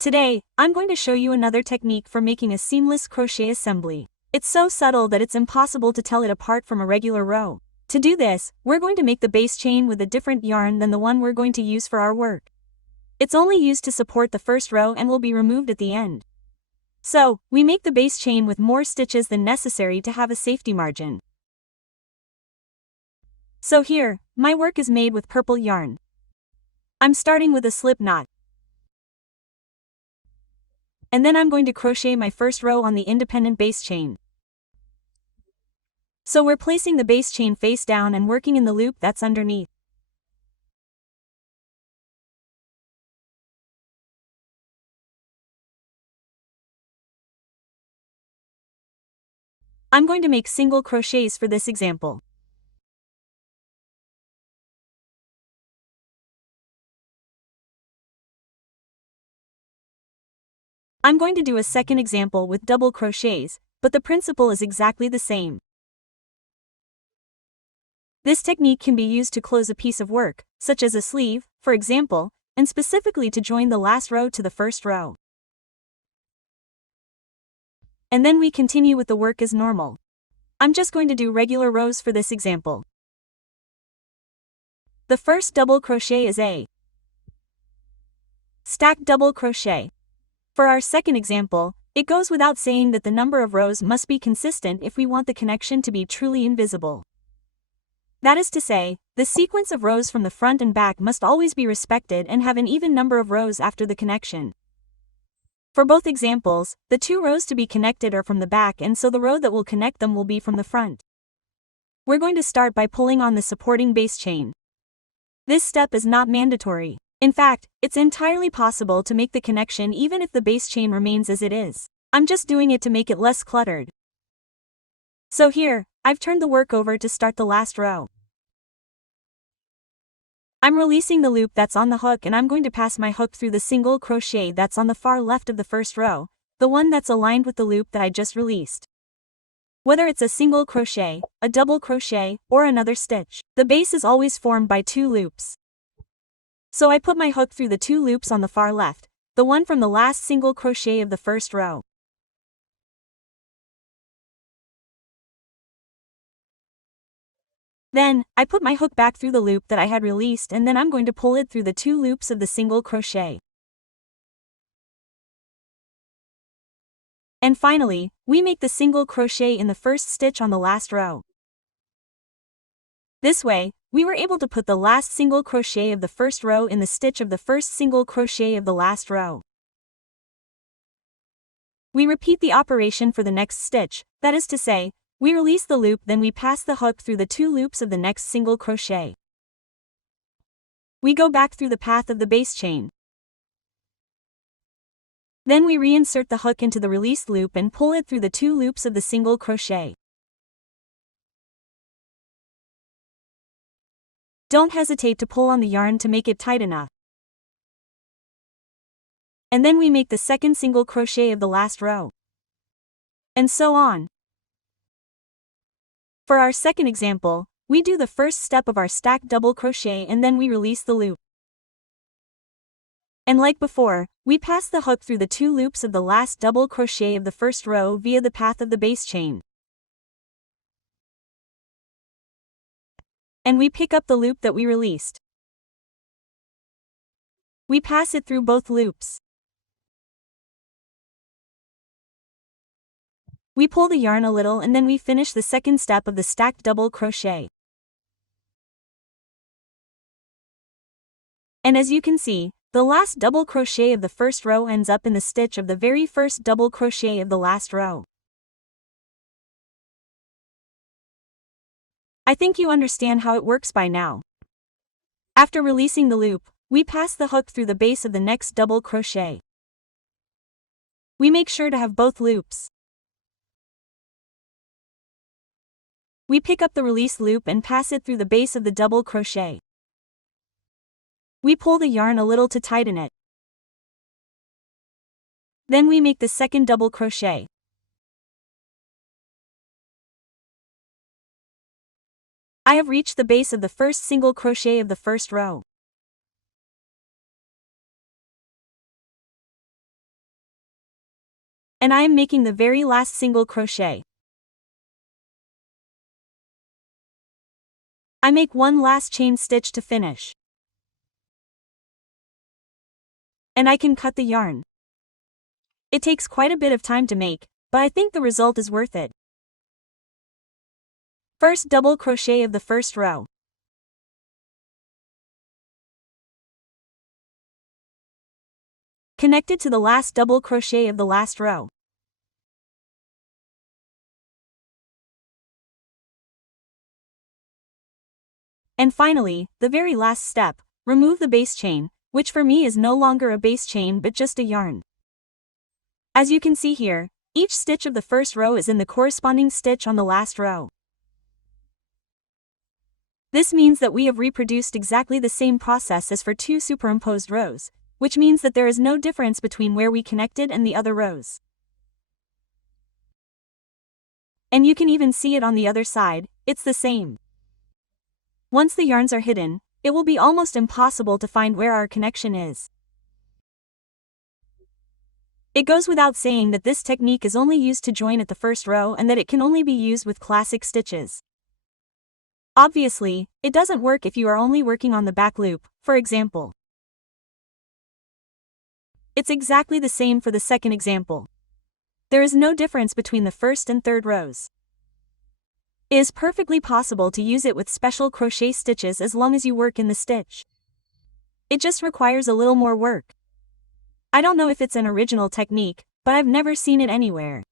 Today, I'm going to show you another technique for making a seamless crochet assembly. It's so subtle that it's impossible to tell it apart from a regular row. To do this, we're going to make the base chain with a different yarn than the one we're going to use for our work. It's only used to support the first row and will be removed at the end. So, we make the base chain with more stitches than necessary to have a safety margin. So here, my work is made with purple yarn. I'm starting with a slip knot. And then I'm going to crochet my first row on the independent base chain. So we're placing the base chain face down and working in the loop that's underneath. I'm going to make single crochets for this example. I'm going to do a second example with double crochets, but the principle is exactly the same. This technique can be used to close a piece of work, such as a sleeve, for example, and specifically to join the last row to the first row. And then we continue with the work as normal. I'm just going to do regular rows for this example. The first double crochet is a stacked double crochet. For our second example, it goes without saying that the number of rows must be consistent if we want the connection to be truly invisible. That is to say, the sequence of rows from the front and back must always be respected and have an even number of rows after the connection. For both examples, the two rows to be connected are from the back, and so the row that will connect them will be from the front. We're going to start by pulling on the supporting base chain. This step is not mandatory. In fact, it's entirely possible to make the connection even if the base chain remains as it is. I'm just doing it to make it less cluttered. So here, I've turned the work over to start the last row. I'm releasing the loop that's on the hook, and I'm going to pass my hook through the single crochet that's on the far left of the first row, the one that's aligned with the loop that I just released. Whether it's a single crochet, a double crochet, or another stitch, the base is always formed by two loops. So I put my hook through the two loops on the far left, the one from the last single crochet of the first row. Then, I put my hook back through the loop that I had released, and then I'm going to pull it through the two loops of the single crochet. And finally, we make the single crochet in the first stitch on the last row. This way, we were able to put the last single crochet of the first row in the stitch of the first single crochet of the last row. We repeat the operation for the next stitch, that is to say, we release the loop, then we pass the hook through the two loops of the next single crochet. We go back through the path of the base chain. Then we reinsert the hook into the released loop and pull it through the two loops of the single crochet. Don't hesitate to pull on the yarn to make it tight enough. And then we make the second single crochet of the last row. And so on. For our second example, we do the first step of our stacked double crochet and then we release the loop. And like before, we pass the hook through the two loops of the last double crochet of the first row via the path of the base chain. And we pick up the loop that we released. We pass it through both loops. We pull the yarn a little and then we finish the second step of the stacked double crochet. And as you can see, the last double crochet of the first row ends up in the stitch of the very first double crochet of the last row. I think you understand how it works by now. After releasing the loop, we pass the hook through the base of the next double crochet. We make sure to have both loops. We pick up the release loop and pass it through the base of the double crochet. We pull the yarn a little to tighten it. Then we make the second double crochet. I have reached the base of the first single crochet of the first row. and I am making the very last single crochet. I make one last chain stitch to finish. And I can cut the yarn. It takes quite a bit of time to make, but I think the result is worth it. First double crochet of the first row. Connect it to the last double crochet of the last row. And finally, the very last step, remove the base chain, which for me is no longer a base chain but just a yarn. As you can see here, each stitch of the first row is in the corresponding stitch on the last row. This means that we have reproduced exactly the same process as for two superimposed rows, which means that there is no difference between where we connected and the other rows. And you can even see it on the other side, it's the same. Once the yarns are hidden, it will be almost impossible to find where our connection is. It goes without saying that this technique is only used to join at the first row and that it can only be used with classic stitches. Obviously, it doesn't work if you are only working on the back loop, for example. It's exactly the same for the second example. There is no difference between the first and third rows. It is perfectly possible to use it with special crochet stitches as long as you work in the stitch. It just requires a little more work. I don't know if it's an original technique, but I've never seen it anywhere.